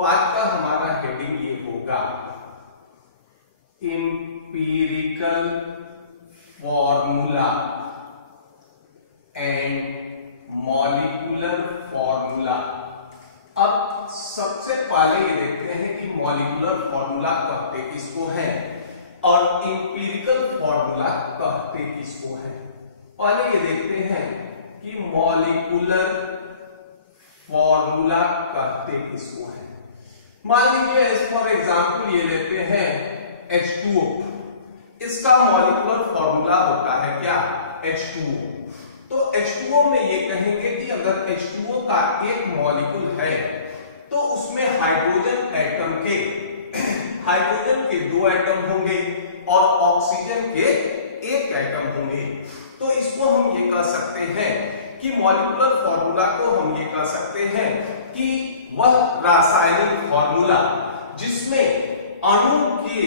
तो आज का हमारा हेडिंग ये होगा empirical formula and molecular formula. अब सबसे पहले ये देखते हैं कि मॉलिक्यूलर फॉर्मूला कहते किसको है और एम्पिरिकल फॉर्मूला कहते किसको है। पहले ये देखते हैं कि मॉलिक्यूलर फॉर्मूला कहते किसको है। मान लीजिए एज फॉर एग्जांपल ये लेते हैं H2O। इसका मॉलिक्यूलर फॉर्मूला होता है क्या, H2O। तो H2O में ये कहेंगे कि अगर H2O का एक मॉलिक्यूल है तो उसमें हाइड्रोजन के 2 एटम होंगे और ऑक्सीजन के 1 एटम होंगे। तो इसको हम ये कह सकते हैं कि मॉलिक्यूलर फॉर्मूला को हम ये कह सकते हैं कि वह रासायनिक फॉर्मूला जिसमें अणु के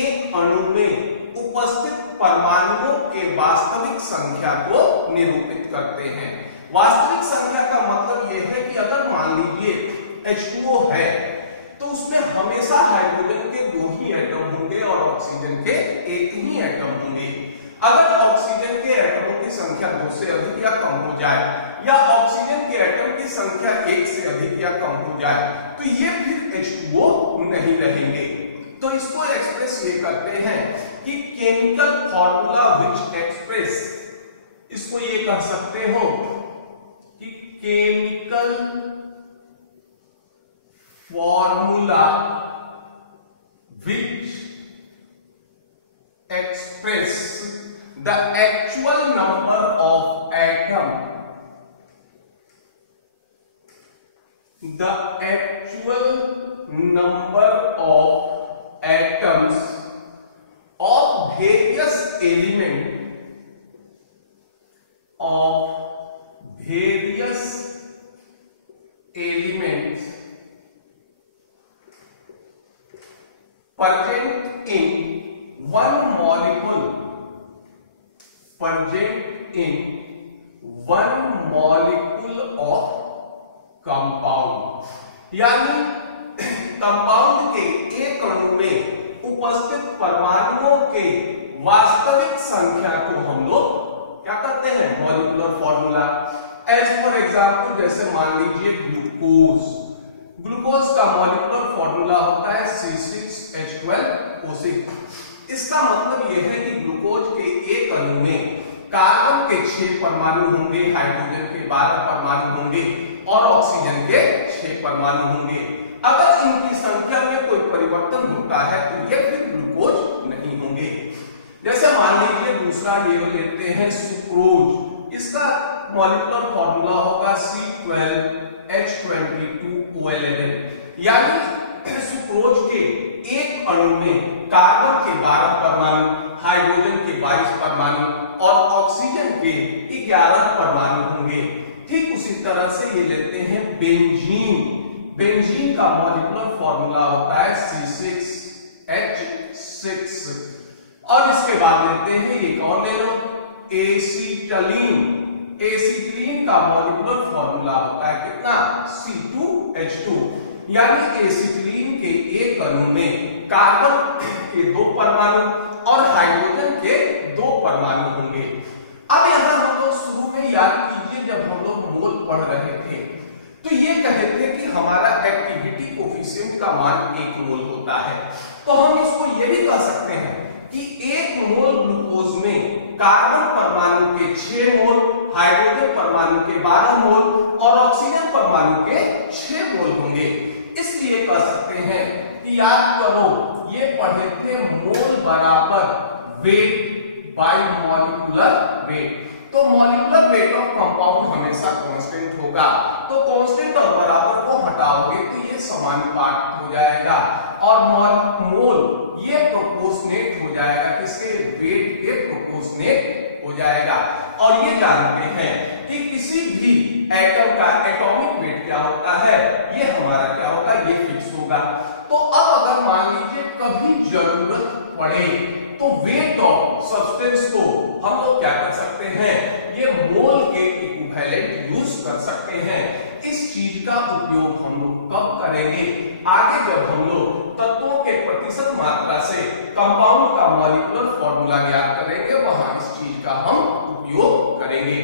एक अणु में उपस्थित परमाणुओं के वास्तविक संख्या को निरूपित करते हैं। वास्तविक संख्या का मतलब यह है कि अगर मान लीजिए H2O है तो उसमें हमेशा हाइड्रोजन के 2 ही एटम होंगे और ऑक्सीजन के 1 ही एटम होंगे। अगर ऑक्सीजन के एटमों की संख्या 2 से अधिक या कम हो जाए या ऑक्सीजन के एटम की संख्या 1 से अधिक या कम हो जाए तो ये फिर H2O नहीं रहेंगे। तो इसको एक्सप्रेस ये करते हैं कि केमिकल फॉर्मूला विच एक्सप्रेस, इसको ये कह सकते हो कि chemical formula which express the actual number of atoms of various elements present in one molecule of compound। यानी कंपाउंड के एक अणु में उपस्थित परमाणुओं के वास्तविक संख्या को हम लोग क्या करते हैं, molecular formula. As for example जैसे मान लीजिए ग्लूकोज का मॉलिक्यूलर फॉर्मूला होता है C6H12O6। इसका मतलब यह है कि ग्लूकोज के एक अणु में कार्बन के 6 परमाणु होंगे, हाइड्रोजन के 12 परमाणु होंगे और ऑक्सीजन के 6 परमाणु होंगे। अगर इनकी संख्या में कोई परिवर्तन होता है तो ये फिर ग्लूकोज नहीं होंगे। जैसे मान लीजिए दूसरा ये लेते हैं सुक्रोज। इसका मॉलिक्यूलर फॉर्मूला होगा C12H22O11। यानी सुक्रोज के एक अणु में कार्बन के 12 परमाणु, हाइड्रोजन के 22 परमाणु और ऑक्सीजन के 11 परमाणु होंगे। ठीक उसी तरह से ये लेते हैं बेंजीन का मॉलिक्यूलर फॉर्मूला होता है C6H6। और इसके बाद लेते हैं एक और ले लो एसिटिलीन का मॉलिक्यूलर फॉर्मूला होता है कितना, C2H2। यानी एसिटिलीन के एक अणु में कार्बन के 2 परमाणु और हाइड्रोजन के 2 परमाणु होंगे। अब यहां हम लोग शुरू में याद कीजिए जब हम लोग मोल पढ़ रहे थे तो ये कहे थे कि हमारा एक्टिविटी कोफिशिएंट का मान 1 मोल होता है। तो हम इसको ये भी कह सकते हैं कि 1 मोल ग्लूकोज में कार्बन परमाणु के 6 मोल, हाइड्रोजन परमाणु के 12 मोल और ऑक्सीजन परमाणु के 6 मोल होंगे। इसलिए कह सकते हैं कि याद करो ये पढ़े थे मोल बराबर वेट बाय मॉलिक्यूलर वेट। तो मॉलिक्यूलर वेट ऑफ कंपाउंड हमेशा कांस्टेंट होगा। तो कांस्टेंट और बराबर को हटाओगे तो ये समानुपात हो जाएगा और मोल ये प्रोपोर्शनेट हो जाएगा, किसके, वेट के प्रोपोर्शनेट हो जाएगा। और ये जानते हैं कि किसी भी एटम का एटॉमिक वेट क्या होता है, ये हमारा क्या होगा, ये फिक्स होगा। तो अब अगर मान लीजिए कभी जरूरत पड़े तो वेट ऑफ सब्सटेंस को हम लोग क्या कर सकते हैं, ये मोल के इक्विवेलेंट यूज कर सकते हैं। इस चीज का उपयोग हम लोग कब करें, करेंगे आगे जब हम लोग तत्वों के प्रतिशत मात्रा से कंपाउंड का मॉलिक्यूलर फॉर्मूला ज्ञात करेंगे, वहां इस चीज का हम उपयोग करेंगे।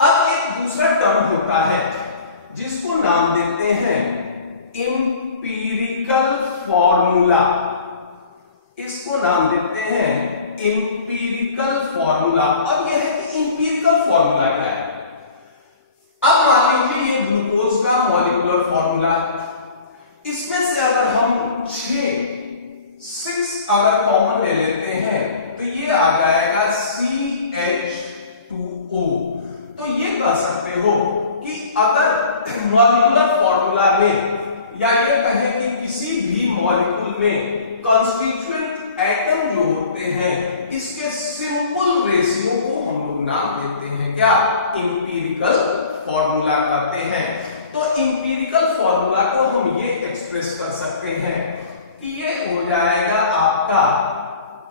अब एक दूसरा टर्म होता है जिसको नाम देते हैं इंपीरिकल फॉर्मूला। इसको नाम देते हैं इंपीरिकल फॉर्मूला। अब यह है कि इंपीरिकल फॉर्मूला क्या है। अब मान लीजिए ये ग्लूकोज का मॉलिक्यूलर फॉर्मूला, इसमें से अगर हम 6 अगर कॉमन ले लेते हैं तो ये आ जाएगा CH2O। तो ये कह सकते हो कि अगर मॉलिक्यूलर फॉर्मूला में या ये कहें कि किसी भी मॉलिक्यूल में कॉन्स्टिट्यूएंट एटम जो होते हैं इसके सिंपल रेशियो को हम लोग नाम देते हैं क्या, इंपीरिकल फॉर्मूला कहते हैं। तो इंपीरिकल फॉर्मूला को हम ये एक्सप्रेस कर सकते हैं कि ये हो जाएगा आपका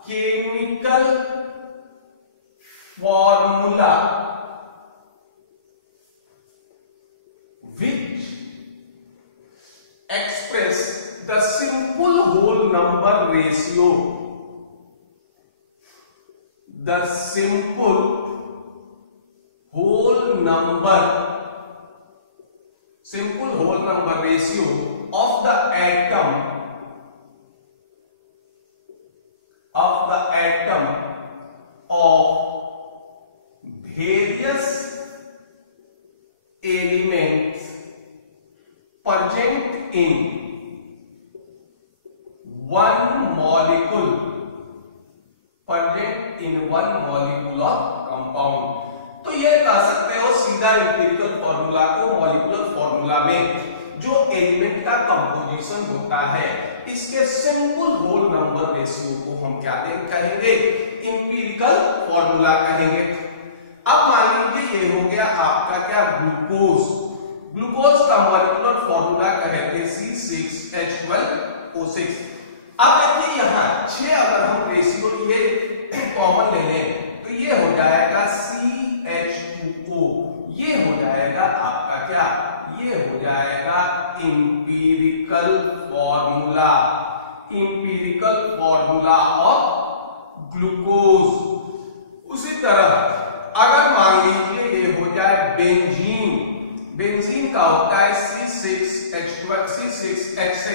chemical formula which express the simple whole number ratio, the simple whole number ratio of the atom of various elements present in one molecule of compound। तो ये कह सकते हो सीधा इंपीरिकल फॉर्मूला को मॉलिक्यूलर फॉर्मूला में जो एलिमेंट का कंपोजिशन होता है इसके सिंपल होल नंबर रेशियो को हम क्या कहेंगे, इंपीरिकल फॉर्मूला कहेंगे। अब मान लीजिए ये हो गया आपका क्या, ग्लूकोज का मॉलिक्यूलर फॉर्मूला कहे थे C6H12O6। अब देखिए यहाँ 6 अगर हम रेशियो ये कॉमन ले लें तो ये हो जाएगा CH2O। ये हो जाएगा आपका क्या, ये हो जाएगा इंपीरिकल फॉर्मूला ऑफ ग्लूकोज। उसी तरह अगर मान लीजिए ये हो जाए बेंजीन का होता है C6H6।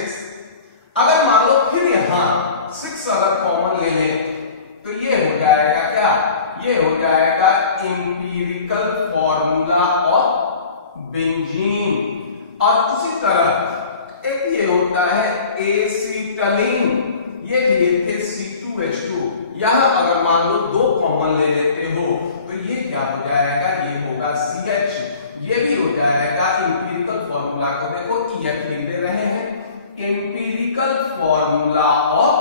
अगर मान लो फिर यहां 6 अगर कॉमन ले लें तो ये हो जाएगा क्या, ये हो जाएगा इंपीरिकल फॉर्मूला ऑफ बेंजीन। और उसी तरह एक ये होता है एसिटिलीन, ये लिए थे C2H2। यहां अगर मान लो 2 कॉमन ले लेते हो तो ये क्या हो जाएगा, ये होगा CH। ये भी हो जाएगा इंपीरिकल फॉर्मूला को देखो EF लिख दे रहे हैं, इंपीरिकल फॉर्मूला ऑफ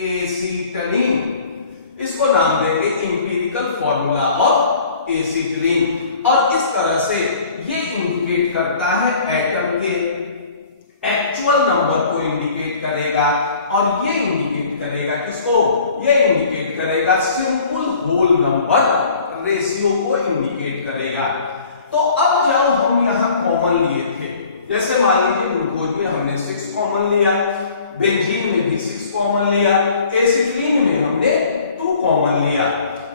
एसिटिलीन। इसको नाम देंगे इंपीरिकल फॉर्मूला ऑफ एसिटिलीन। और इस तरह से ये इंडिकेट करता है एटम के एक्चुअल नंबर को इंडिकेट करेगा। और ये इंडिकेट करेगा किसको, ये इंडिकेट करेगा सिंपल होल नंबर रेशियो को इंडिकेट करेगा। तो अब जाओ हम यहां कॉमन लिए थे, जैसे मान लीजिए ग्लूकोज में हमने 6 कॉमन लिया, बेंजीन में भी 6 कॉमन लिया, एसिटिलीन में हमने 2 कॉमन लिया।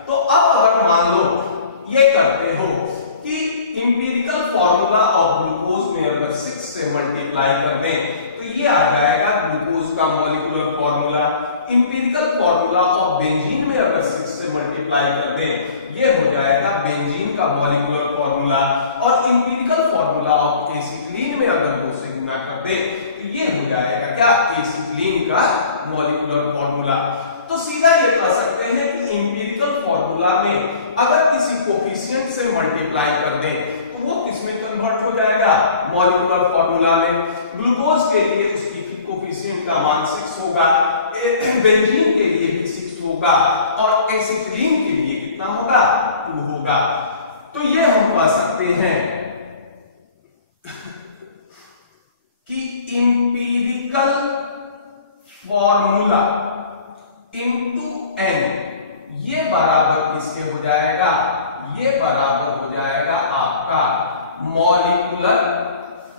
तो अब अगर मान लो ये करते हो कि इंपीरिकल फॉर्मूला ऑफ ग्लूकोज में अगर 6 से मल्टीप्लाई कर दें तो ये आ जाएगा ग्लूकोज का molecular formula. Empirical formula of benzene में अगर 6 से मल्टीप्लाई कर दें ये हो जाएगा बेंजीन का मॉलिक्यूलर फॉर्मूला। और इंपीरिकल फॉर्मूला ऑफ एसिटिलीन में अगर 2 से गुना कर दें तो ये हो जाएगा क्या, एसिटिलीन का मॉलिक्यूलर फॉर्मूला। तो सीधा ये कह सकते हैं कि इंपीरिकल फॉर्मूला में अगर किसी कोफिशिएंट से मल्टीप्लाई कर दें तो वो किसमें कन्वर्ट हो जाएगा, मॉलिक्यूलर फॉर्मूला में। ग्लूकोज के लिए उसकी कोफिशिएंट का मान 6 होगा, बेंजीन के लिए भी 6 होगा और एसिटिलीन के लिए कितना होगा, 2 होगा। तो ये हम कह सकते हैं कि इंपीरिकल फॉर्मूला इंटू n ये बराबर किसके हो जाएगा, ये बराबर हो जाएगा आपका मॉलिक्यूलर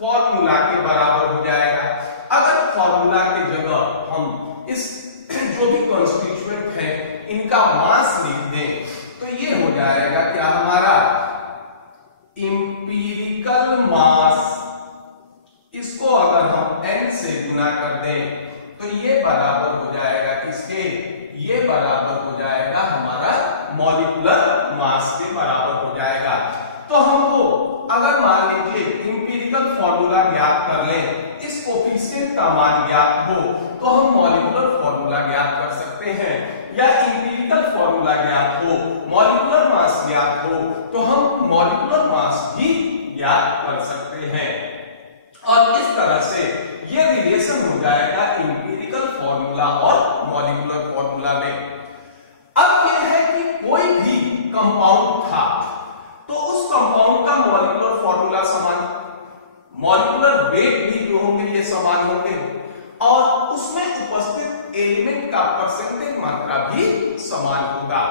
फॉर्मूला के बराबर हो जाएगा। अगर फॉर्मूला की जगह हम इस जो भी कॉन्स्टिट्यूएंट है इनका मास लिख दें तो ये हो जाएगा क्या हमारा इंपीरिकल मास। इसको अगर हम n से गुना कर दें तो ये बराबर हो जाएगा किसके, ये बराबर हो जाएगा हमारा मॉलिक्यूलर मास के बराबर हो जाएगा। तो हमको अगर मान लीजिए इंपीरिकल फॉर्मूला ज्ञात कर लें, इस कोफिशिएंट का मान ज्ञात हो तो हम मॉलिक्यूलर फॉर्मूला ज्ञात कर सकते हैं, या इंपीरिकल फॉर्मूला ज्ञात हो, मॉलिक्यूलर मास ज्ञात हो तो हम मॉलिक्यूलर मास भी ज्ञात कर सकते हैं। और इस तरह से ये रिलेशन हो जाएगा इंपीरिकल फॉर्मूला और मॉलिक्यूलर फॉर्मूला में। अब यह है कि कोई भी कंपाउंड था तो उस कंपाउंड का मॉलिक्यूलर फॉर्मूला समान, मॉलिक्यूलर वेट भी जो होंगे ये समान होंगे और उसमें उपस्थित एलिमेंट का परसेंटेज मात्रा भी समान होगा।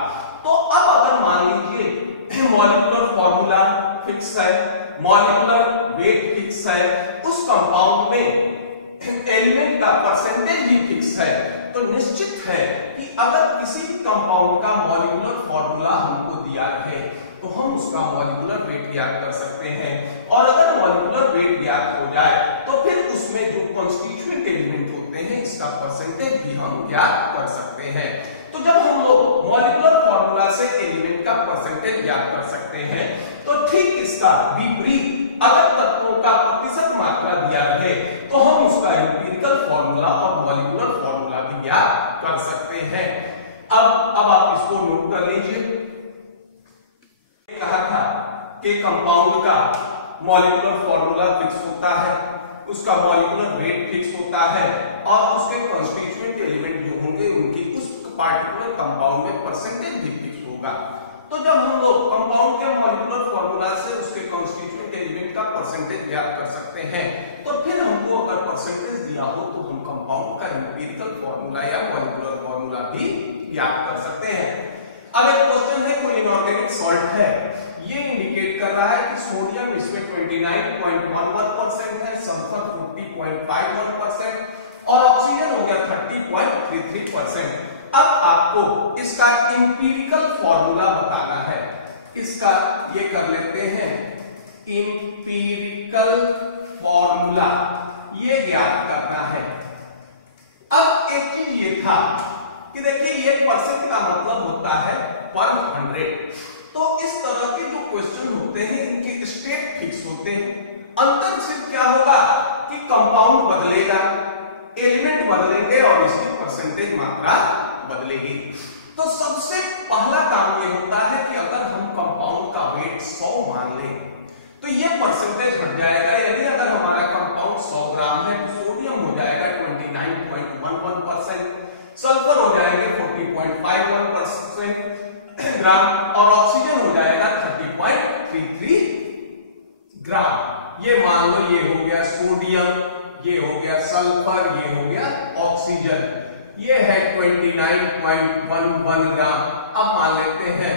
तो अब अगर मान लीजिए मॉलिक्यूलर फॉर्मूला फिक्स है, मॉलिक्यूलर वेट फिक्स है, उस कंपाउंड में एलिमेंट का परसेंटेज भी फिक्स है, तो निश्चित है कि अगर किसी कंपाउंड का मॉलिक्यूलर फॉर्मूला हमको दिया है तो हम उसका मॉलिक्यूलर वेट ज्ञात कर सकते हैं। और अगर मॉलिक्यूलर वेट ज्ञात हो जाए तो फिर उसमें जो कॉन्स्टिट्यूएंट एलिमेंट होते हैं इसका परसेंटेज भी हम ज्ञात कर सकते हैं। तो जब हम लोग मॉलिक्यूलर फॉर्मूला से एलिमेंट का परसेंटेज ज्ञात कर सकते हैं तो ठीक इसका विपरीत अगर तत्वों का प्रतिशत मात्रा दिया है तो हम उसका एम्पिरिकल फॉर्मूला और मॉलिक्यूलर फॉर्मूला भी ज्ञात कर सकते हैं। अब आप इसको नोट कर लीजिए। कहा था कि कंपाउंड का मॉलिक्यूलर फॉर्मूला फिक्स होता है, उसका मॉलिक्यूलर वेट फिक्स होता है और उसके कॉन्स्टिट्यूएंट एलिमेंट जो होंगे उनकी उस पार्टिकुलर कंपाउंड में परसेंटेज भी फिक्स होगा। तो जब हम लोग कंपाउंड के मॉलिक्यूलर फॉर्मूला से उसके कॉन्स्टिट्यूएंट एलिमेंट का परसेंटेज ज्ञात कर सकते हैं तो फिर हमको अगर परसेंटेज दिया हो तो हम कंपाउंड का एम्पिरिकल फॉर्मूला या मॉलिक्यूलर फॉर्मूला भी ज्ञात कर सकते हैं। अब एक क्वेश्चन है, कोई इनऑर्गेनिक सॉल्ट है, ये इंडिकेट कर रहा है कि सोडियम इसमें 29.11% है, सल्फर 50.51% और ऑक्सीजन हो गया 30.33%। अब आपको इसका इंपीरिकल फॉर्मूला बताना है। इसका ये कर लेते हैं इंपीरिकल फॉर्मूला, ये ज्ञात करना है। अब एक चीज ये था कि देखिए ये परसेंट का मतलब होता है पर 100। तो इस तरह के जो क्वेश्चन होते हैं इनके स्टेट फिक्स होते हैं। अंतर सिर्फ क्या होगा कि कंपाउंड बदलेगा, एलिमेंट बदलेंगे और इसकी परसेंटेज मात्रा बदलेगी। तो सबसे पहला काम ये होता है कि अगर हम कंपाउंड का वेट 100 मान लें तो ये परसेंटेज हट जाएगा। यानी अगर हमारा कंपाउंड 100 ग्राम है तो सोडियम हो जाएगा 29.11%, सल्फर हो जाएंगे 40.51% ग्राम और ऑक्सीजन हो जाएगा 30.33 ग्राम। ये मान लो ये हो गया सोडियम, ये हो गया सल्फर, ये हो गया ऑक्सीजन, ये है 29.11 ग्राम। अब मान लेते हैं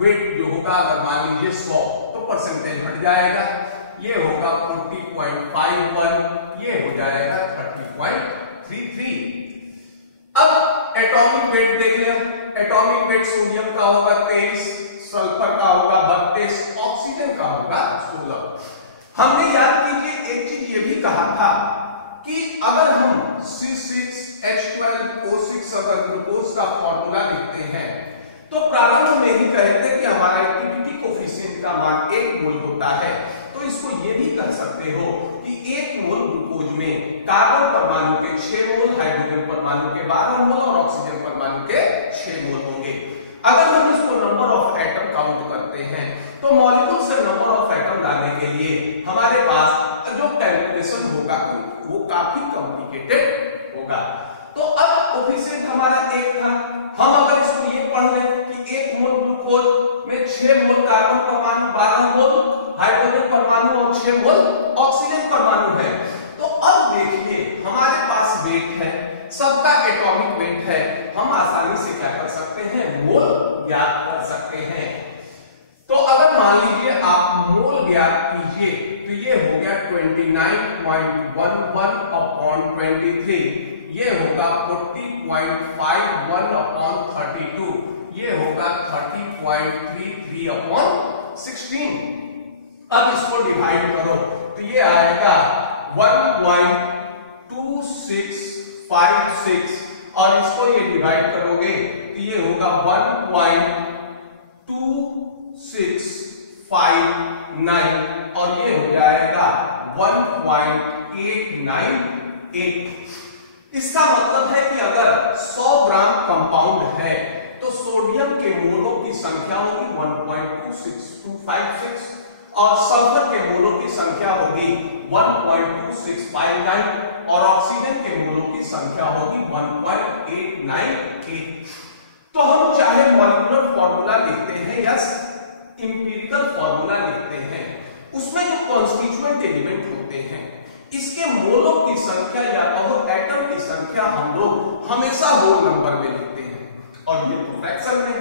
वेट जो होगा अगर मान लीजिए 100 तो परसेंटेज हट जाएगा, ये होगा 40.51, ये हो जाएगा 30.33। अब एटॉमिक वेट देख लें। एटॉमिक वेट सोडियम का होगा 23, सल्फर का होगा 32, ऑक्सीजन का होगा 16। हमने याद कीजिए एक चीज ये भी कहा था कि अगर हम C6H12O6 अगर ग्लूकोज का फॉर्मूला लिखते हैं तो प्रारंभ में ही कहे थे कि हमारा एक्टिविटी कोफिशिएंट का मान 1 मोल होता है। तो इसको ये भी कह सकते हो कि 1 मोल ग्लूकोज में कार्बन परमाणु के 6 मोल, हाइड्रोजन परमाणु के 12 मोल और ऑक्सीजन परमाणु के 6 मोल होंगे। अगर हम इसको नंबर ऑफ एटम काउंट करते हैं तो मॉलिक्यूल से नंबर ऑफ एटम लाने के लिए हमारे पास जो कैलकुलेशन होगा वो काफी कॉम्प्लिकेटेड होगा। तो अब कोफिशिएंट हमारा 1 था, हम अगर इसको ये पढ़ लें कि 1 मोल ग्लूकोज में 6 मोल कार्बन परमाणु, 12 मोल हाइड्रोजन परमाणु और 6 मोल ऑक्सीजन परमाणु है, तो अब देखिए हमारे पास वेट है, सबका एटॉमिक वेट है, हम आसानी से क्या कर सकते हैं, मोल ज्ञात कर सकते हैं। तो अगर मान लीजिए आप मोल ज्ञात कीजिए तो ये हो गया 29.11 39.11 अपॉन 23, ये होगा 40.51 अपॉन 32, ये होगा 30.33 अपॉन 16। अब इसको डिवाइड करो तो ये आएगा 1.2656 और इसको ये डिवाइड करोगे तो ये होगा 1.2659 और ये हो जाएगा 1.898। इसका मतलब है कि अगर 100 ग्राम कंपाउंड है तो सोडियम के मोलों की संख्या होगी 1.26256 और सल्फर के मोलों की संख्या होगी 1.2659 और ऑक्सीजन के मोलों की संख्या होगी 1.898। तो हम चाहे मॉलिक्यूलर फॉर्मूला लिखते हैं या इंपीरिकल फॉर्मूला लिखते हैं, उसमें जो कॉन्स्टिट्यूएंट एलिमेंट होते हैं इसके मोलों की संख्या या कहो एटम की संख्या हम लोग हमेशा होल नंबर में लिखते हैं और ये तो फ्रैक्शन में।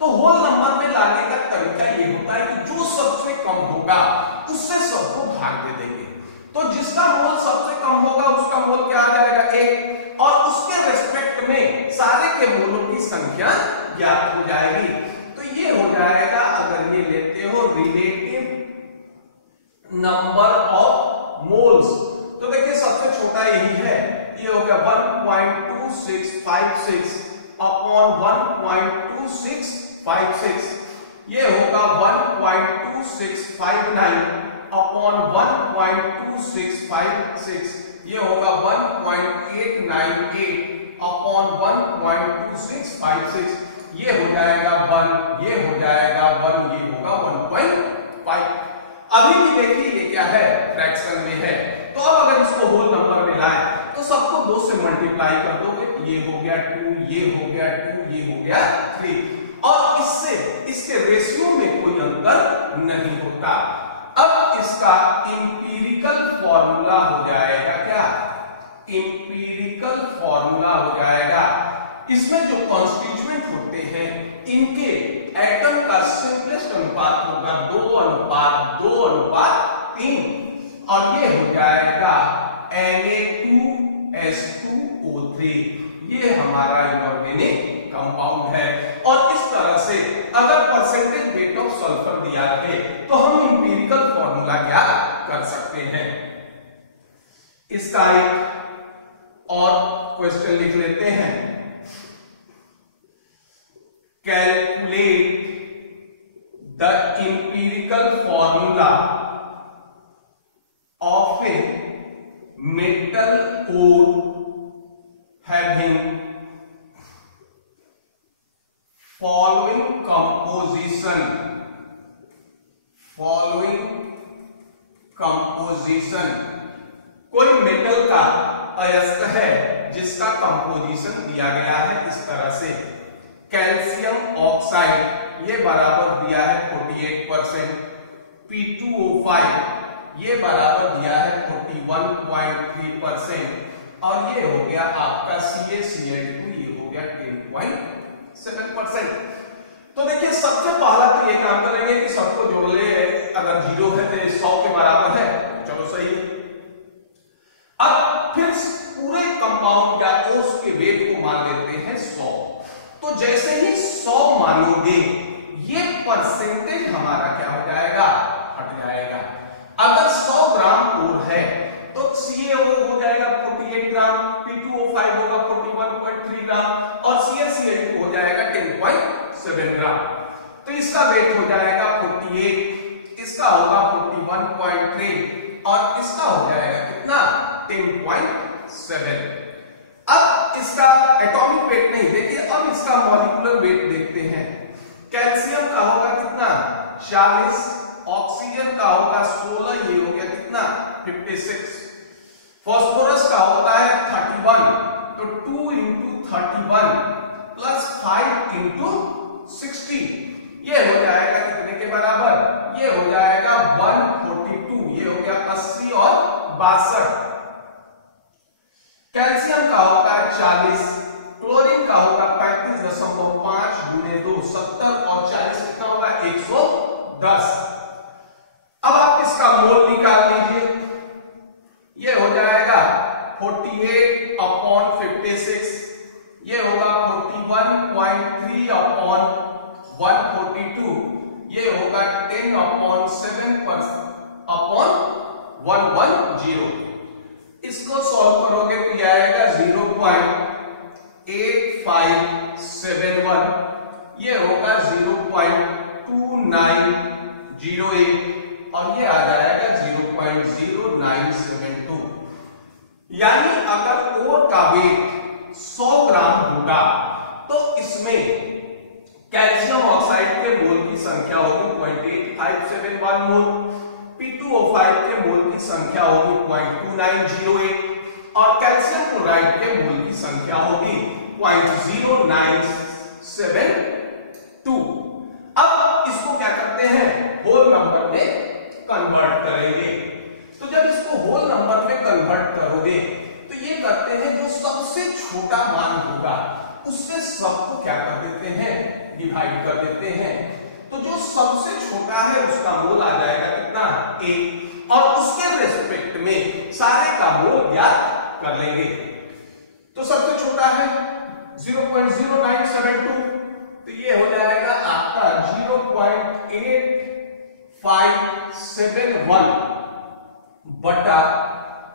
तो होल नंबर में लाने का तरीका ये होता है कि जो सबसे कम होगा उससे सबको भाग दे देंगे, तो जिसका मोल सबसे कम होगा उसका मोल क्या आ जाएगा 1 और उसके रेस्पेक्ट में सारे के मोलों की संख्या ज्ञात हो जाएगी। तो ये हो जाएगा, अगर ये लेते हो रिलेटिव नंबर ऑफ मोल्स, तो देखिए सबसे छोटा यही है, ये हो गया 1.2656 अपॉन 1.2656, ये होगा 1.2659 अपॉन 1.2656, ये होगा 1.898 अपॉन 1.2656, ये हो जाएगा 1, ये हो जाएगा 1, ये होगा 1.5। अभी भी देखिए ये क्या है, फ्रैक्शन में है। तो अब अगर इसको होल नंबर में लाएं तो सबको 2 से मल्टीप्लाई कर दोगे, ये हो गया 2, ये हो गया 2, ये हो गया 3 और इससे इसके रेशियो में कोई अंतर नहीं होता। अब इसका इंपीरिकल फॉर्मूला हो जाएगा क्या, इंपीरिकल फॉर्मूला हो जाएगा, इसमें जो कॉन्स्टिट्यूएंट होते हैं इनके एटम का सिंपलेस्ट अनुपात होगा 2:2:3 और ये हो जाएगा Na2S2O3। ये हमारा इनऑर्गेनिक कंपाउंड है और इस तरह से अगर परसेंटेज वेट ऑफ सल्फर दिया रहे तो हम इंपीरिकल फॉर्मूला क्या कर सकते हैं। इसका एक और क्वेश्चन लिख लेते हैं, calculate the empirical formula of a metal ore having following composition, कोई मेटल का अयस्क है जिसका कंपोजिशन दिया गया है इस तरह से, कैल्शियम ऑक्साइड ये बराबर दिया है 48%, P2O5 ये बराबर दिया है 41.3% और ये हो गया आपका CaCl2 ये हो गया 10.7%। तो देखिए सबसे पहला तो ये काम करेंगे कि सबको जोड़ ले, अगर 0 है तो 100 के बराबर है, चलो सही है। अब फिर पूरे कंपाउंड या ओस के वेट को मान लेते हैं 100। तो जैसे ही 100 मानोगे ये परसेंटेज हमारा क्या हो जाएगा, हट जाएगा। अगर 100 ग्राम ओर है तो CaO हो जाएगा 48 ग्राम, P2O5 होगा 41.3 ग्राम और CaCl2 हो जाएगा 10.7 ग्राम। तो इसका वेट हो जाएगा 48, इसका होगा 41.3 और इसका हो जाएगा कितना 10.7। अब इसका एटॉमिक वेट नहीं, देखिए अब इसका मॉलिक्यूलर वेट देखते हैं। कैल्शियम का होगा कितना 40, ऑक्सीजन का होगा 16, ये हो गया कितना 56, फास्फोरस का होता है 31, तो 2 into 31 प्लस 5 into 60 ये हो जाएगा कितने के बराबर, ये हो जाएगा 142, ये हो गया 80 और 62। कैल्शियम का होता है 40, क्लोरीन का होगा 35.5 गुणे 2 70 और 40 कितना होगा 110। अब आप इसका मोल निकाल लीजिए, 48 अपॉन 56, ये होगा 41.3 अपॉन 142, ये होगा 10 अपॉन 7 अपॉन 110। इसको सॉल्व करोगे तो ये आएगा 0.8571, ये होगा 0.2908 और ये आ जाएगा 0.0972। यानी अगर ओर का वेट 100 ग्राम होगा तो इसमें कैल्शियम ऑक्साइड के मोल की संख्या होगी 0.8571 मोल, P2O5 के मोल की संख्या होगी 0.2908 और कैल्शियम क्लोराइड के मोल की संख्या होगी 0.0972। अब इसको क्या करते हैं, होल नंबर में कन्वर्ट करेंगे। तो जब इसको होल नंबर में कन्वर्ट करोगे तो ये करते हैं जो सबसे छोटा मान होगा उससे सबको क्या कर देते हैं, डिवाइड कर देते हैं। तो जो सबसे छोटा है उसका मोल आ जाएगा कितना, 1, और उसके रेस्पेक्ट में सारे का मोल ज्ञात कर लेंगे। तो सबसे छोटा है 0.0972, तो ये हो जाएगा आपका 0.8571 बटा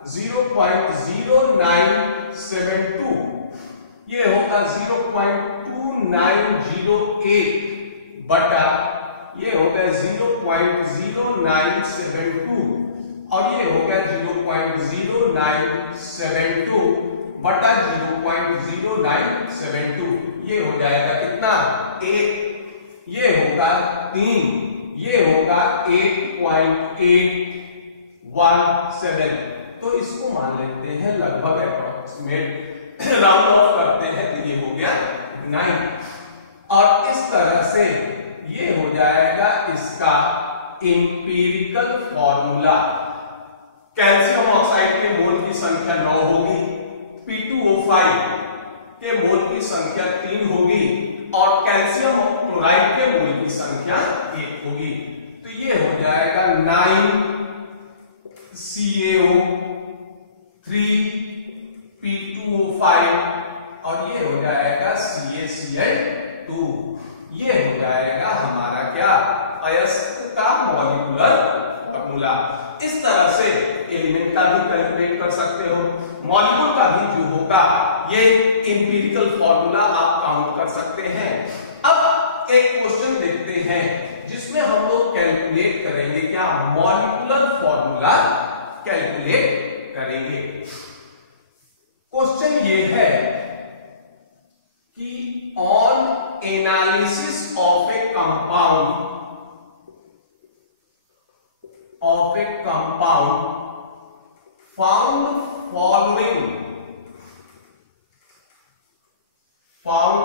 0.0972, ये होगा 0.2908 बटा ये होगा 0.0972 और ये होगा 0.0972 बटा 0.0972, ये हो जाएगा कितना, 1, ये होगा 3, ये होगा 8.817। तो इसको मान लेते हैं लगभग अप्रोक्सीमेट, राउंड ऑफ करते हैं तो ये हो गया 9। और इस तरह से ये हो जाएगा इसका इंपीरिकल फॉर्मूला। कैल्शियम ऑक्साइड के मोल की संख्या 9 होगी, P2O5 के मोल की संख्या 3 होगी और कैल्शियम क्लोराइड के मोल की संख्या 1 होगी। तो ये हो जाएगा 9CaO3 P2O5 और ये हो जाएगा CaCl2। ये हो जाएगा हमारा क्या, अयस्क का मॉलिक्यूलर फॉर्मूला। इस तरह से एलिमेंट का भी कैलकुलेट कर सकते हो, मॉलिक्यूल का भी जो होगा ये इंपीरिकल फॉर्मूला आप काउंट कर सकते हैं। अब एक क्वेश्चन देखते हैं जिसमें हम लोग कैलकुलेट करेंगे क्या, मॉलिक्यूलर फॉर्मूला कैलकुलेट करेंगे। क्वेश्चन ये है कि on analysis of A compound found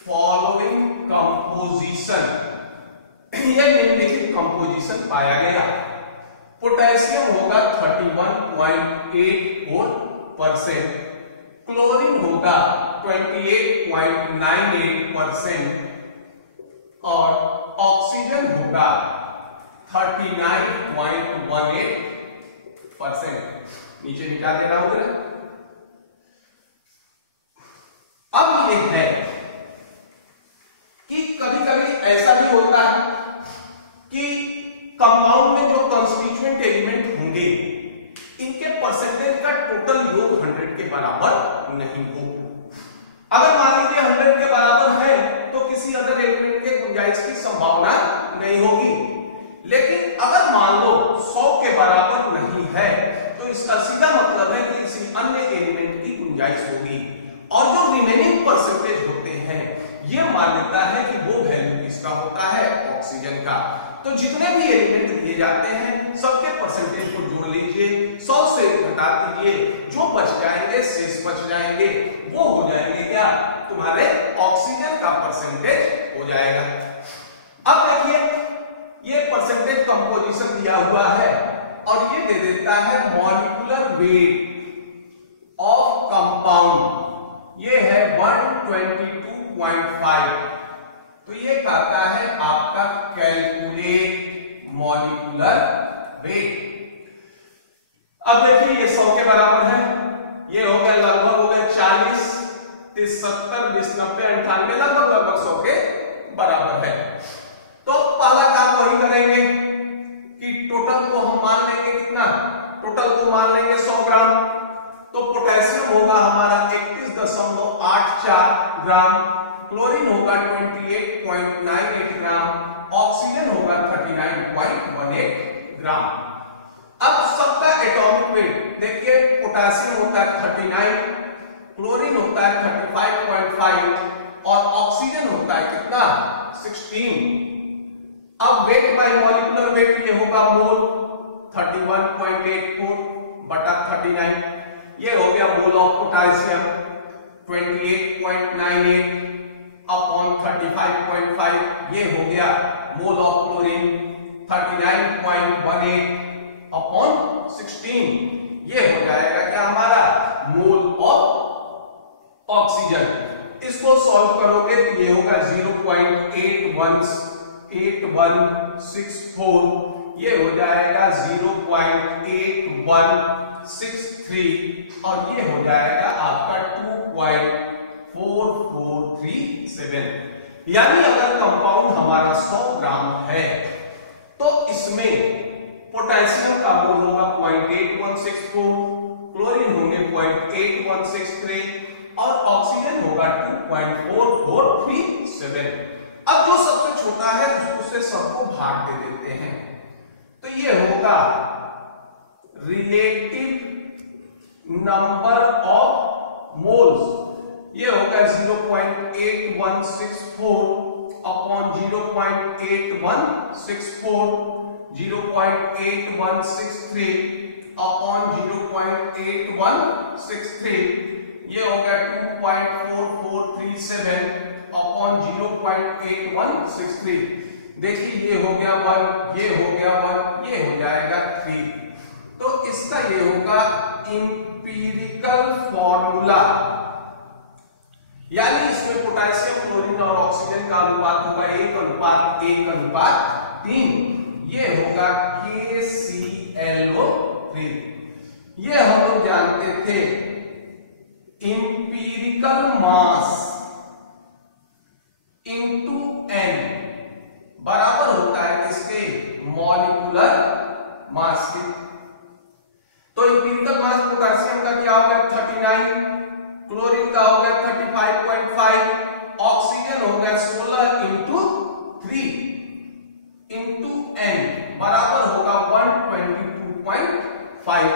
following composition, यह निम्नलिखित कंपोजिशन पाया गया। पोटेशियम होगा 31.84%, क्लोरीन होगा 28.98% और ऑक्सीजन होगा 39.18%। नीचे मिटा देना उधर। अब ये है कि कभी कभी ऐसा भी होता है कि कंपाउंड में जो कंस्टिट्यूएंट एलिमेंट होंगे इनके परसेंटेज का टोटल योग 100 के बराबर नहीं हो। अगर मान लीजिए 100 के बराबर है तो किसी अदर एलिमेंट के गुंजाइश की संभावना नहीं होगी, लेकिन अगर मान लो 100 के बराबर नहीं है तो इसका सीधा मतलब है कि किसी अन्य एलिमेंट की गुंजाइश होगी। और जो रिमेनिंग परसेंटेज होते हैं ये मान लेता है कि वो वैल्यू किसका होता है, ऑक्सीजन का। तो जितने भी एलिमेंट दिए जाते हैं सबके परसेंटेज को जोड़ लीजिए, 100 से घटा दीजिए, जो बच जाएंगे शेष बच जाएंगे वो हो जाएंगे क्या, तुम्हारे ऑक्सीजन का परसेंटेज हो जाएगा। अब देखिए ये परसेंटेज कंपोजिशन दिया हुआ है और ये दे देता है मॉलिक्यूलर वेट ऑफ कंपाउंड, ये है 122.5। तो ये कहता है आपका कैलकुलेट मॉलिक्यूलर वेट। अब देखिए ये 100 के बराबर है ये हो गया लगभग हो गया 40, 30, 70, 20, 90, 98 लगभग 100 के बराबर है। तो पहला काम वही करेंगे कि टोटल को हम मान लेंगे कितना, टोटल को मान लेंगे 100 ग्राम। तो पोटेशियम होगा हमारा 31.84 ग्राम, क्लोरीन होगा 28.98 ग्राम, ऑक्सीजन होगा 39.18 ग्राम। अब सबका एटॉमिक वेट देखिए, पोटेशियम होता है 39, क्लोरीन होता है 35.5 और ऑक्सीजन होता है कितना 16। अब वेट बाय मॉलिक्यूलर वेट ये होगा मोल 31.84 बटा 39, ये हो गया मोल ऑफ पोटेशियम 28.98 अपॉन 35.5, ये हो गया मोल ऑफ क्लोरीन 39.18 अपॉन 16, ये हो जाएगा क्या हमारा मोल ऑफ ऑक्सीजन। इसको सॉल्व करोगे तो ये होगा 0.8164, ये हो जाएगा 0.8163 और ये हो जाएगा आपका 2.4437। यानी अगर कंपाउंड हमारा 100 ग्राम है तो इसमें पोटेशियम का मोल होगा 0.8164, क्लोरीन होंगे 0.8163 और ऑक्सीजन होगा 2.4437। अब जो सबसे छोटा है उससे सबको भाग दे देते हैं, तो ये होगा रिलेटिव नंबर ऑफ मोल्स, ये होगा 0.8164 अपॉन 0.8164, 0.8163 अपॉन 0.8163, ये हो गया 2.4437 अपॉन 0.8163। देखिए ये हो गया 1, ये हो गया 1, ये हो जाएगा 3। तो इसका ये होगा इंपीरिकल फॉर्मूला, यानी इसमें पोटेशियम, क्लोरीन और ऑक्सीजन का अनुपात होगा 1:1:3, ये होगा KClO3। ये हम लोग जानते थे इंपीरिकल मास इंटू एन बराबर होता है किसके, मॉलिक्यूलर मास के। तो इंपीरिकल मास पोटेशियम का क्या हो गया 39, क्लोरीन का हो गया 35.5, ऑक्सीजन हो गया 16 इंटू 3 इंटू एन बराबर होगा 122.5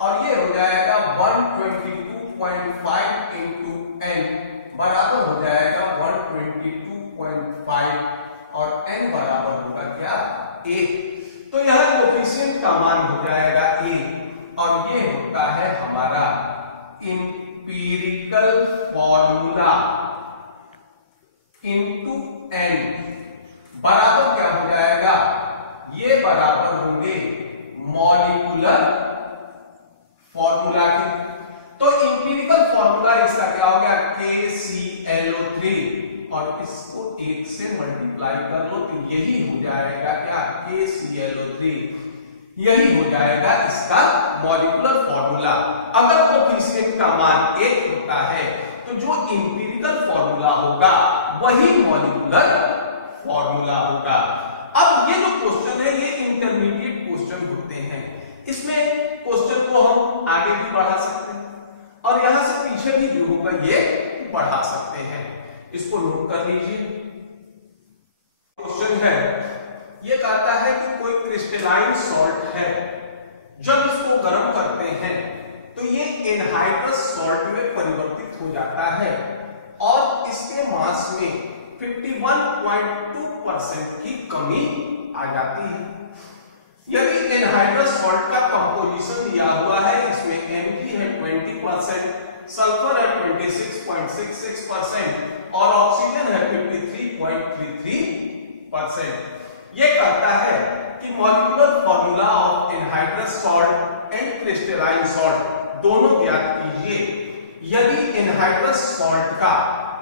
और ये हो जाएगा 122.5 इंटू एन बराबर हो जाएगा 122.5 और n बराबर होगा क्या 1। तो यह कोफिशिएंट का मान हो जाएगा 1 और ये होता है हमारा इंपीरिकल फॉर्मूला इंटू n बराबर क्या हो जाएगा, ये बराबर होंगे मॉलिक्यूलर फॉर्मूला के। तो इंपीरिकल फॉर्मूला इसका क्या हो गया KClO3 और इसको 1 से मल्टीप्लाई कर लो तो यही हो जाएगा क्या KClO3, यही हो जाएगा इसका मॉलिक्यूलर फॉर्मूला। अगर कोफिशिएंट का मान 1 होता है तो जो इंपीरिकल फॉर्मूला होगा वही मॉलिक्यूलर फॉर्मूला होगा। अब ये जो क्वेश्चन है ये इंटरमीडिएट क्वेश्चन होते हैं, इसमें क्वेश्चन को हम आगे भी बढ़ा सकते हैं और यहां से पीछे भी जो होगा ये बढ़ा सकते हैं। इसको नोट कर लीजिए। क्वेश्चन है, ये कहता है कि कोई क्रिस्टलाइन सॉल्ट है, जब इसको गर्म करते हैं तो ये एनहाइड्रस सॉल्ट में परिवर्तित हो जाता है और इसके मास में 51.2% की कमी आ जाती है। यदि एनहाइड्रस सॉल्ट का कंपोजिशन दिया हुआ है, इसमें Mg है 20%, सल्फर है 26.66% और ऑक्सीजन है 53.33%। ये कहता है कि molecular formula of anhydrous salt and crystalline salt दोनों ज्ञात कीजिए। यदि एनहाइड्रस सॉल्ट का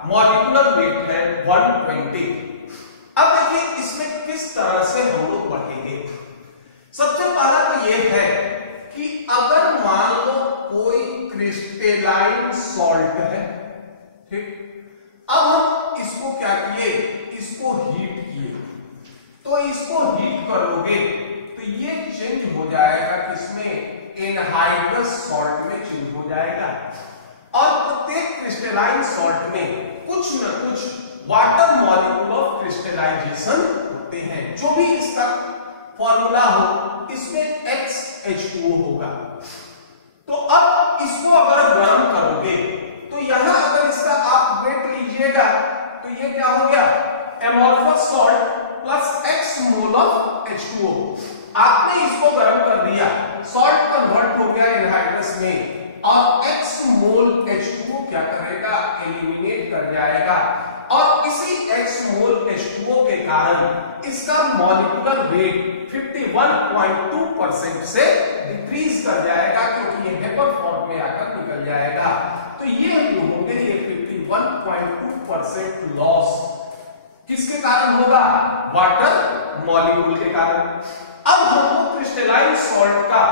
मॉलिक्यूलर वेट है 120, अब देखिए इसमें किस तरह से हम लोग बढ़ेंगे। सबसे पहला तो यह है कि अगर मान लो कोई क्रिस्टलाइन सॉल्ट है। ठीक, अब हम इसको क्या किए, इसको हीट किए। तो इसको हीट करोगे तो ये चेंज हो जाएगा किसमें, एनहाइड्रस सॉल्ट में चेंज हो जाएगा। और प्रत्येक क्रिस्टलाइन सॉल्ट में कुछ न कुछ वाटर मॉलिक्यूल ऑफ क्रिस्टलाइजेशन होते हैं। जो भी इसका फॉर्मूला हो इसमें XH2O होगा। तो अब इसको अगर गर्म करोगे तो यहां अगर इसका आप वेट लीजिएगा तो ये क्या हो गया, amorphous salt plus X mole of H2O। आपने इसको गर्म कर दिया, सॉल्ट कन्वर्ट हो गया एनहाइड्रस में और X मोल H2O क्या करेगा, एलिमिनेट कर जाएगा। और इसी X मोल H2O के कारण इसका मॉलिक्यूलर वेट 51.2% से डिक्रीज कर जाएगा, क्योंकि ये वेपर फॉर्म में आकर निकल जाएगा। तो ये जो होंगे ये 51.2% लॉस किसके कारण होगा, वाटर मॉलिक्यूल के कारण। अब हमको क्रिस्टलाइन सॉल्ट का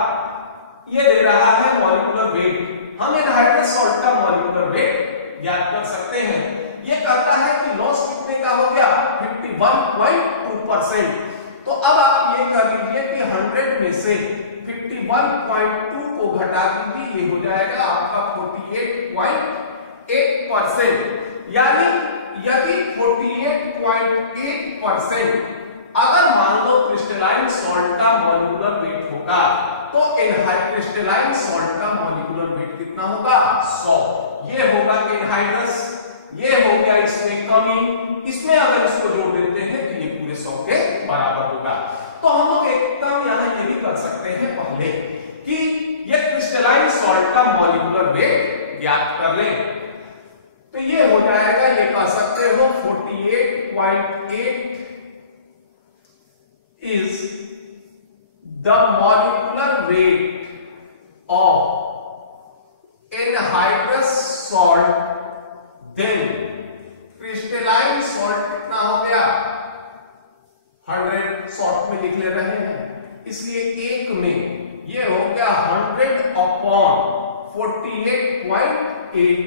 ये दे रहा है मॉलिक्यूलर वेट, हम एनहाइड्रस सॉल्ट का मॉलिक्यूलर वेट याद कर सकते हैं। ये कहता है कि लॉस कितने का हो गया, 51.2%। तो अब आप ये कर लीजिए कि 100 में से 51.2 को घटा दीजिए, ये हो जाएगा आपका 48.8%। यानी यदि 48.8% अगर मान लो क्रिस्टलाइन सॉल्ट का मॉलिक्यूलर वेट होगा तो क्रिस्टलाइन सॉल्ट का मॉलिक्यूलर वेट कितना होगा, 100। ये होगा एनहाइड्रस, ये हो गया इसमें कमी, इसमें अगर इसको जोड़ देते हैं तो ये पूरे 100 के बराबर होगा। तो हम लोग एकदम यहां ये भी कर सकते हैं पहले कि ये क्रिस्टलाइन सॉल्ट का मॉलिक्यूलर वेट ज्ञात कर लें। तो ये हो जाएगा, ये कह सकते हो 48.8 is the molecular weight of anhydrous salt, then crystalline salt कितना हो गया, 100 शॉर्ट में लिख ले रहे हैं, इसलिए एक में ये हो गया 100/48.8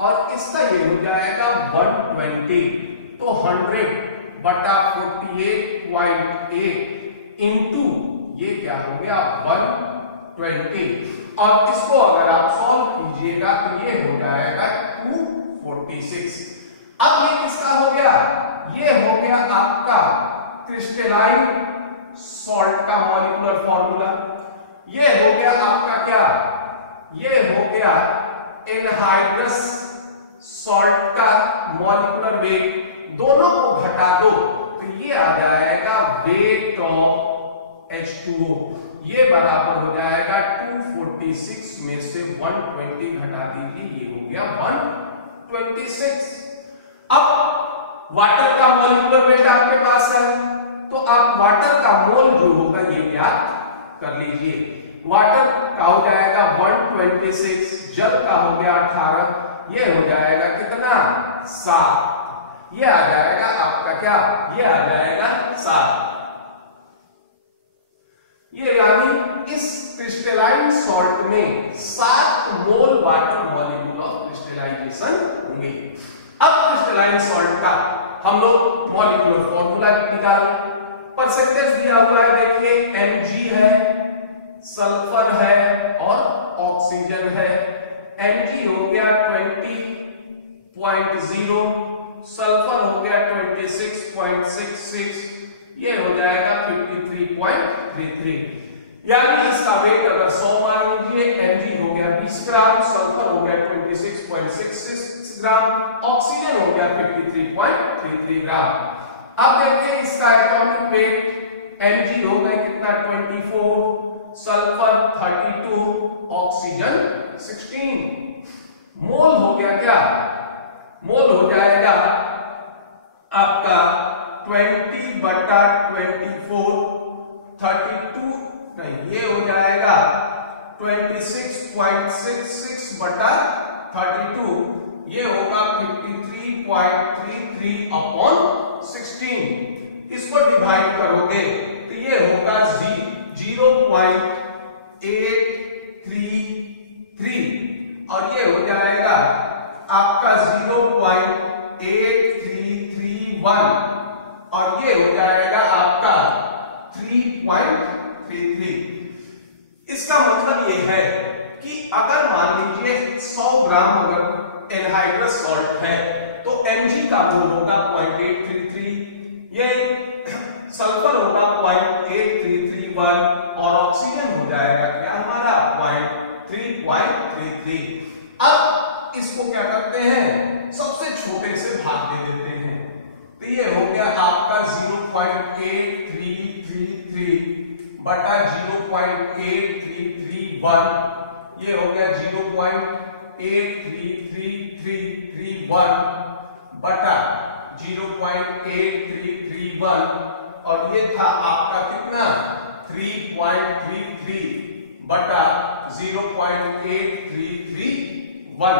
और इसका ये हो जाएगा 120। तो 100/48.8 इंटू ये क्या हो गया 120, और इसको अगर आप सॉल्व कीजिएगा तो ये हो जाएगा 246। अब ये किसका हो गया, ये हो गया आपका क्रिस्टलाइन सॉल्ट का मॉलिक्यूलर फॉर्मूला। ये हो गया आपका क्या, ये हो गया एनहाइड्रस सॉल्ट का मॉलिक्यूलर वेट। दोनों को घटा दो तो ये आ जाएगा वेट ऑफ H2O, ये बराबर हो जाएगा 246 में से 120 घटा दीजिए, ये हो गया 126। अब वाटर का मॉलिक्यूलर वेट आपके पास है तो आप वाटर का मोल जो होगा ये ज्ञात कर लीजिए। वाटर का हो जाएगा 126, जल का हो गया 18, ये हो जाएगा कितना 7, ये आ जाएगा आपका क्या, ये आ जाएगा 7। ये यानी इस क्रिस्टलाइन सॉल्ट में 7 mole water molecule of crystallization होंगे। अब क्रिस्टलाइन सॉल्ट का हम लोग मॉलिक्यूलर फॉर्मूला निकालें। परसेंटेज दिया हुआ है, देखिए Mg है, सल्फर है और ऑक्सीजन है। Mg हो गया 20.0, सल्फर हो गया 26.66, ये हो जाएगा 53.33। यानी इसका वेट अगर 100 मान लीजिए, Mg हो गया 20 ग्राम, सल्फर हो गया 26.66 ग्राम, ऑक्सीजन हो गया 53.33 ग्राम। अब देखिए इसका एटॉमिक वेट, Mg हो गया कितना 24, सल्फर 32, ऑक्सीजन 16। मोल हो गया क्या, मोल हो जाएगा आपका 20/24, 32 नहीं, ये हो जाएगा 26.66/32, ये होगा 53.33/16। इसको डिवाइड करोगे तो ये होगा 0.833 और आपका 0.8331 और ये हो जाएगा आपका 3.33। इसका मतलब ये है कि अगर मान लीजिए 100 ग्राम अगर एनहाइड्रस सॉल्ट है तो Mg का मोल होगा 0.833, ये सल्फर होगा 0.8331 और ऑक्सीजन हो जाएगा क्या हमारा 0.333। अब इसको क्या करते हैं, सबसे छोटे से भाग दे देते हैं, तो ये हो गया आपका 0.8333 बटा 0.8331, ये हो गया 0.833331 बटा 0.8331 और ये था आपका कितना 3.33 बटा 0.8331,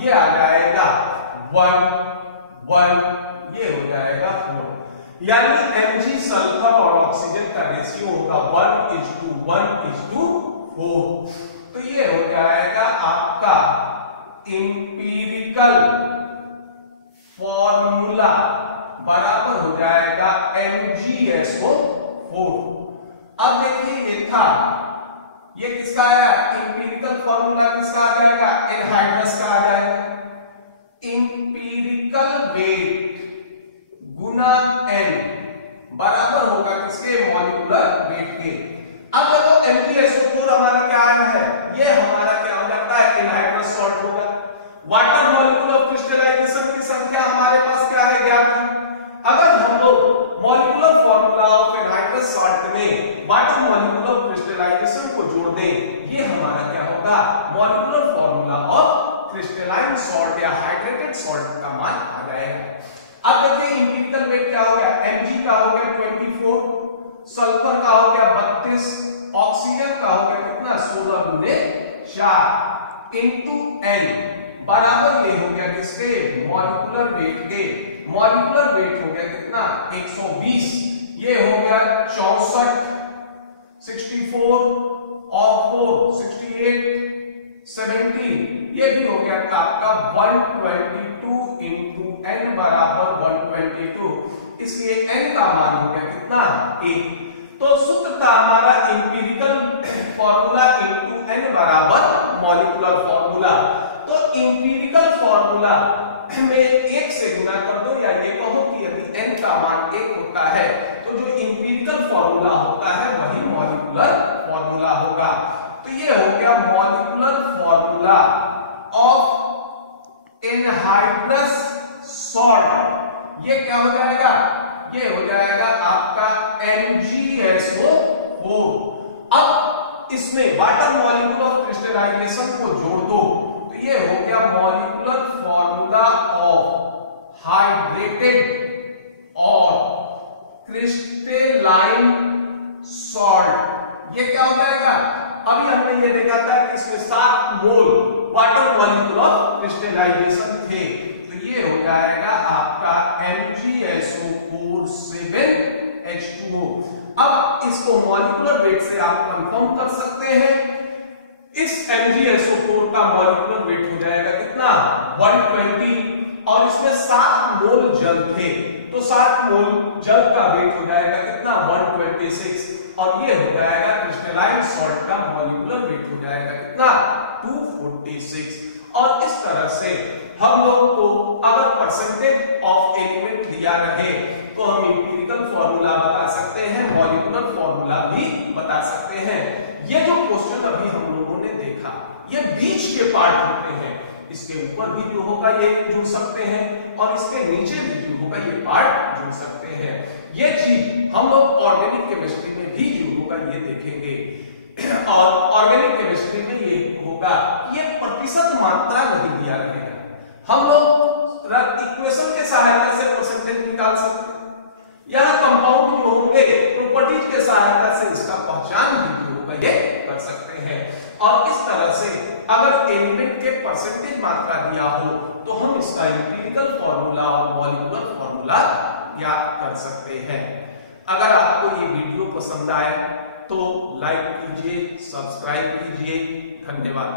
ये आ जाएगा 1 ये हो जाएगा 4, यानी Mg सल्फर और ऑक्सीजन का रेशियो होगा 1:1:4। तो ये हो जाएगा आपका इंपीरिकल फॉर्मूला बराबर हो जाएगा MgSO4। अब देखिए ये था, ये किसका आया, इंपीरिकल फॉर्मूला किसका आ जाएगा, एनहाइड्रस का आ जाएगा। इंपीरिकल वेट गुना n बराबर होगा किसके, मॉलिक्यूलर वेट के। अब देखो MgSO4 हमारा क्या आया है, ये हमारा क्या हो जाता है, एनहाइड्रस सॉल्ट होगा। वाटर मॉलिक्यूल ऑफ क्रिस्टलाइजेशन की संख्या हमारे पास क्या है, ज्ञात है। अगर हम लोग molecular formula of anhydrous salt में वाटर मॉलिक्यूल ऑफ क्रिस्टलाइजेशन को जोड़ दें, ये हमारा क्या होगा, molecular formula of crystalline salt या हाइड्रेटेड सॉल्ट का मान आ जाएगा। अब देखिए इंपीरिकल वेट क्या हो गया, Mg का हो गया 24, सल्फर का हो गया 32, ऑक्सीजन का हो गया कितना 16 गुने 4 इंटू n बराबर ये हो गया किसके, मॉलिक्यूलर वेट के। मॉलिक्यूलर वेट हो गया कितना 120, ये हो गया 64, 64 और 4 68 17, ये भी हो गया आपका 122 इंटू n बराबर 122, इसलिए n का मान हो गया कितना 1। तो सूत्र था हमारा इंपीरिकल फॉर्मूला इंटू n बराबर मॉलिक्यूलर फॉर्मूला। तो इंपीरिकल फॉर्मूला में 1 से गुना कर दो, या ये कहो कि यदि n का मान 1 होता है तो जो इंपीरिकल फॉर्मूला होता है वही मॉलिक्यूलर फॉर्मूला होगा। तो ये हो गया molecular formula of anhydrous salt, ये क्या हो जाएगा, ये हो जाएगा आपका MgSO4। अब इसमें वाटर मॉलिक्यूल ऑफ क्रिस्टलाइजेशन को जोड़ दो, तो ये हो गया मॉलिक्यूलर फॉर्मूला ऑफ हाइड्रेटेड और क्रिस्टलाइन सॉल्ट, ये क्या हो जाएगा, अभी हमने ये देखा था कि इसमें 7 mole water molecule of crystallization थे, तो ये हो जाएगा आपका MgSO4 7H2O। अब इसको मॉलिक्यूलर वेट से आप कंफर्म कर सकते हैं। इस MgSO4 का मॉलिक्यूलर वेट हो जाएगा कितना 120 और इसमें 7 मोल जल थे, तो 7 मोल जल का वेट हो जाएगा कितना 126 और ये हो जाएगा क्रिस्टलाइन सॉल्ट का मॉलिक्यूलर वेट हो जाएगा कितना 246। और इस तरह से हम लोग को अगर परसेंटेज ऑफ एलिमेंट दिया रहे तो हम इंपीरिकल फॉर्मूला बता सकते हैं, मॉलिक्यूलर फॉर्मूला भी बता सकते हैं। ये जो क्वेश्चन अभी हम लोगों ने देखा ये बीच के पार्ट होते हैं, इसके ऊपर भी जो होगा ये जुड़ सकते हैं और इसके नीचे भी जो होगा ये पार्ट जुड़ सकते हैं। ये चीज हम लोग ऑर्गेनिक केमिस्ट्री में भी जो होगा ये देखेंगे और ऑर्गेनिक केमिस्ट्री में ये होगा, ये प्रतिशत मात्रा नहीं दिया रहेगा, हम लोग इक्वेशन के सहायता से परसेंटेज निकाल सकते हैं। यहाँ कंपाउंड जो होंगे प्रॉपर्टीज के सहायता से इसका पहचान भी जो होगा ये कर सकते हैं। और इस तरह से अगर एलिमेंट के परसेंटेज मात्रा दिया हो तो हम इसका इंपीरिकल फॉर्मूला और मॉलिक्यूलर फॉर्मूला ज्ञात कर सकते हैं। अगर आपको ये वीडियो पसंद आए तो लाइक कीजिए, सब्सक्राइब कीजिए। धन्यवाद।